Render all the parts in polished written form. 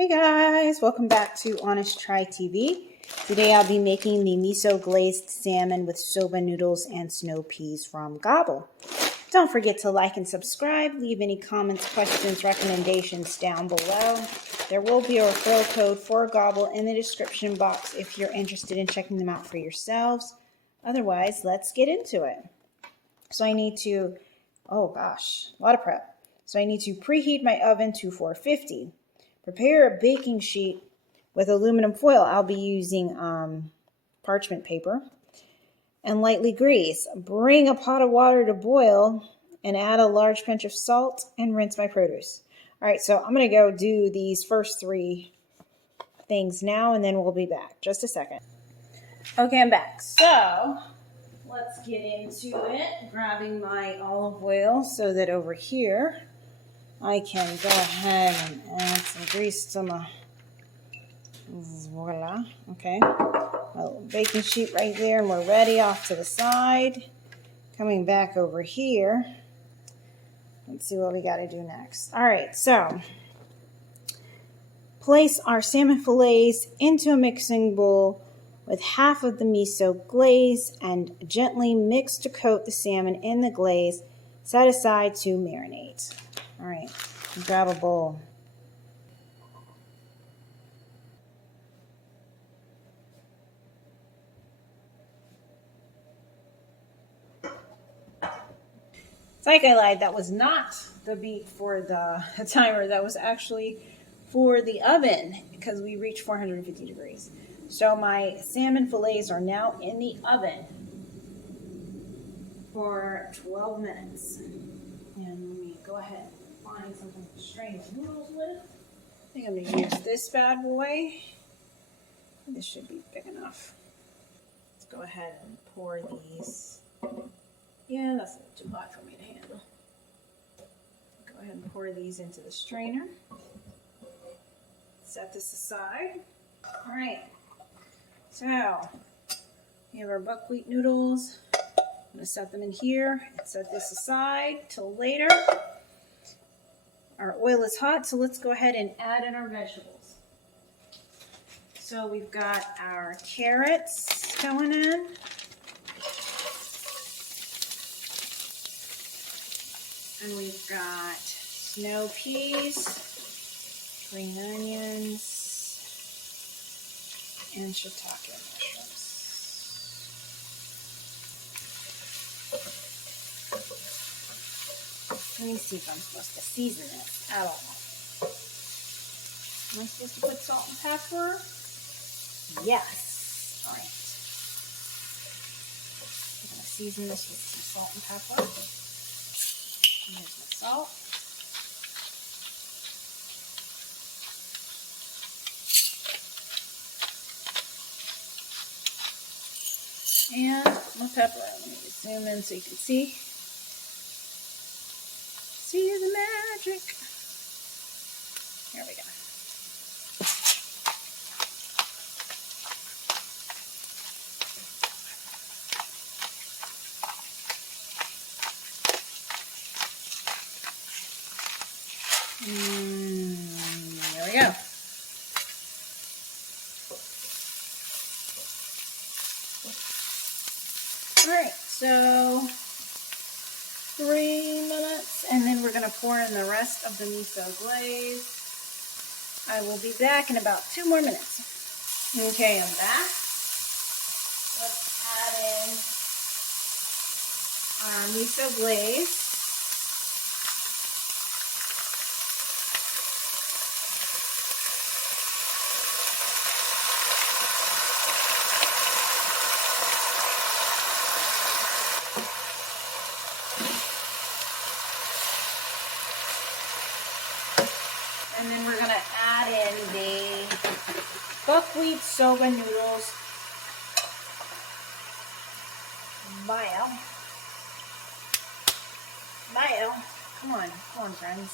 Hey guys, welcome back to Honest Try TV. Today I'll be making the Miso Glazed Salmon with Soba Noodles and snow peas from Gobble. Don't forget to like and subscribe. Leave any comments, questions, recommendations down below. There will be a referral code for Gobble in the description box if you're interested in checking them out for yourselves. Otherwise, let's get into it. So I need to, oh gosh, a lot of prep. So I need to preheat my oven to 450. Prepare a baking sheet with aluminum foil. I'll be using parchment paper. And lightly grease. Bring a pot of water to boil and add a large pinch of salt and rinse my produce. All right, so I'm going to go do these first three things now and then we'll be back. Just a second. Okay, I'm back. So let's get into it. Grabbing my olive oil so that over here I can go ahead and add some grease to my, voila, okay. A little baking sheet right there, and we're ready off to the side. Coming back over here, let's see what we got to do next. All right, so place our salmon fillets into a mixing bowl with half of the miso glaze and gently mix to coat the salmon in the glaze. Set aside to marinate. All right, grab a bowl. Like I lied, that was not the beat for the timer. That was actually for the oven because we reached 450 degrees. So my salmon fillets are now in the oven for 12 minutes. And let me go ahead and find something to strain the noodles with. I think I'm going to use this bad boy. This should be big enough. Let's go ahead and pour these. Yeah, that's a little too hot for me to handle. Go ahead and pour these into the strainer. Set this aside. All right, so we have our buckwheat noodles. I'm gonna set them in here and set this aside till later. Our oil is hot, so let's go ahead and add in our vegetables. So we've got our carrots going in. And we've got snow peas, green onions, and shiitake mushrooms. Let me see if I'm supposed to season this at all. Am I supposed to put salt and pepper? Yes. All right. I'm going to season this with some salt and pepper. Here's my salt. And my pepper. Let me zoom in so you can see. See the magic. Here we go. There we go. All right, so 3 minutes, and then we're going to pour in the rest of the miso glaze. I will be back in about 2 more minutes. Okay, I'm back. Let's add in our miso glaze. And then we're going to add in the buckwheat soba noodles. Bio. Come on, friends.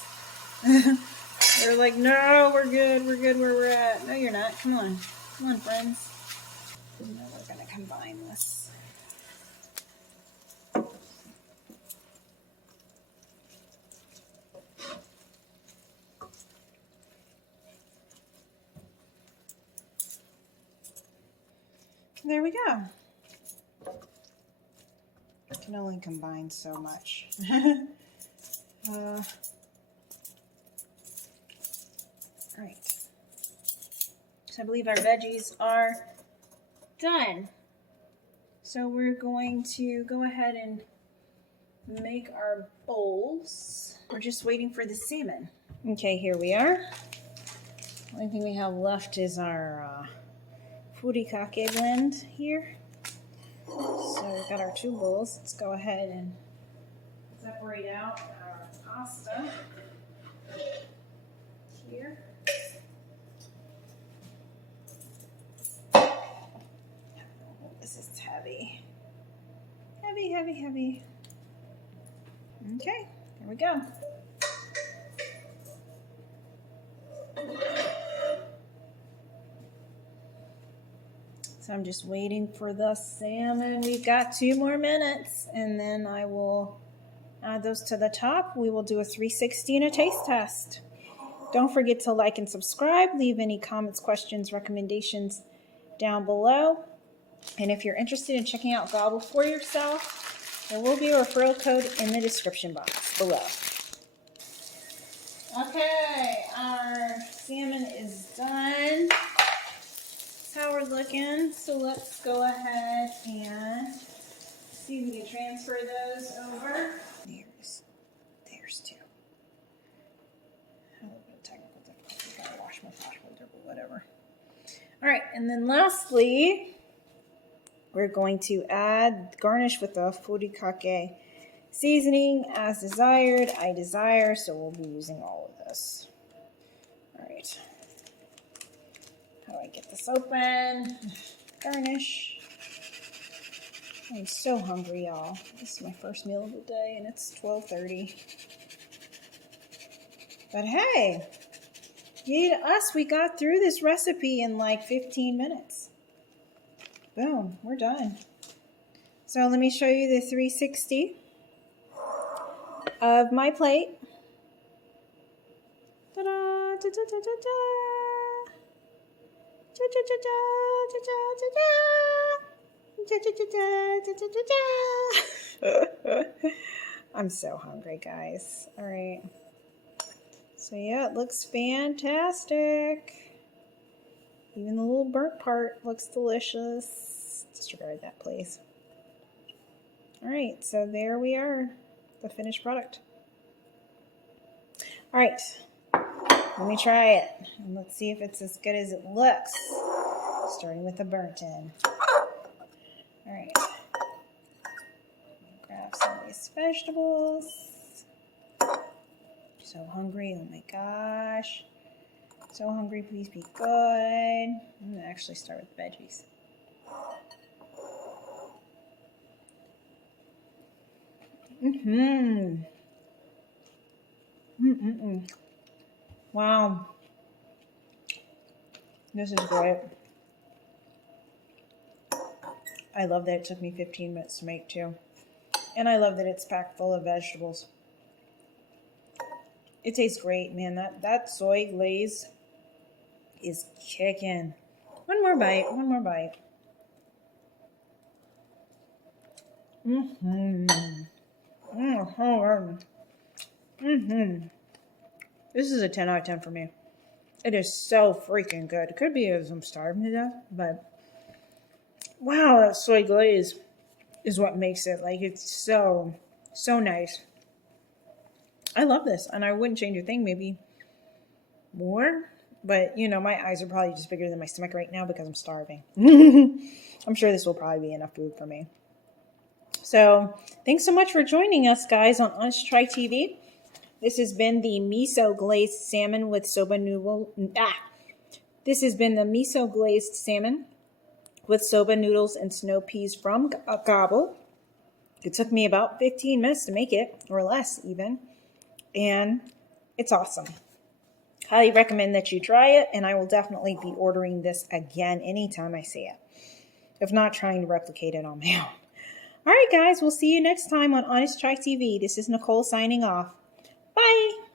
They're like, no, we're good where we're at. No, you're not. Come on, friends. Now we're going to combine this. there we go. I can only combine so much. All right. So I believe our veggies are done. So we're going to go ahead and make our bowls. We're just waiting for the salmon. Okay, here we are. The only thing we have left is our furikake blend here. So we've got our two bowls. Let's go ahead and separate out our pasta here. This is heavy. Heavy, heavy, heavy. Okay, here we go. So I'm just waiting for the salmon. We've got 2 more minutes, and then I will add those to the top. We will do a 360 and a taste test. Don't forget to like and subscribe. Leave any comments, questions, recommendations down below. And if you're interested in checking out Gobble for yourself, there will be a referral code in the description box below. Okay, our salmon is done. How we're looking, so let's go ahead and see if we can transfer those over. There's 2. A little bit of technical difficulty. Gotta wash my pot holder, but whatever. All right, and then lastly, we're going to garnish with the furikake seasoning as desired. I desire, so we'll be using all of this. All right. How do I get this open? Garnish. I'm so hungry, y'all. This is my first meal of the day, and it's 12:30. But hey, we got through this recipe in like 15 minutes. Boom, we're done. So let me show you the 360 of my plate. Ta-da, da-da-da-da-da. I'm so hungry, guys. All right. So yeah, it looks fantastic. Even the little burnt part looks delicious. Disregard that, please. All right, so there we are, the finished product. All right. Let me try it, and let's see if it's as good as it looks. Starting with the burnt end. All right. Grab some of these vegetables. So hungry, oh my gosh. So hungry, please be good. I'm gonna actually start with veggies. Wow. This is great. I love that it took me 15 minutes to make too. And I love that it's packed full of vegetables. It tastes great, man. That soy glaze is kicking. One more bite. This is a 10 out of 10 for me. It is so freaking good. It could be because I'm starving to death, but wow, that soy glaze is what makes it. Like, it's so nice. I love this, and I wouldn't change a thing, maybe more, but you know, my eyes are probably just bigger than my stomach right now because I'm starving. I'm sure this will probably be enough food for me. So thanks so much for joining us, guys, on Honest Try TV. This has been the Miso Glazed Salmon with Soba Noodle. This has been the Miso Glazed Salmon with Soba Noodles and Snow Peas from Gobble. It took me about 15 minutes to make it, or less even, and it's awesome. Highly recommend that you try it, and I will definitely be ordering this again anytime I see it, if not trying to replicate it on my own. All right, guys, we'll see you next time on Honest Try TV. This is Nicole signing off. Bye.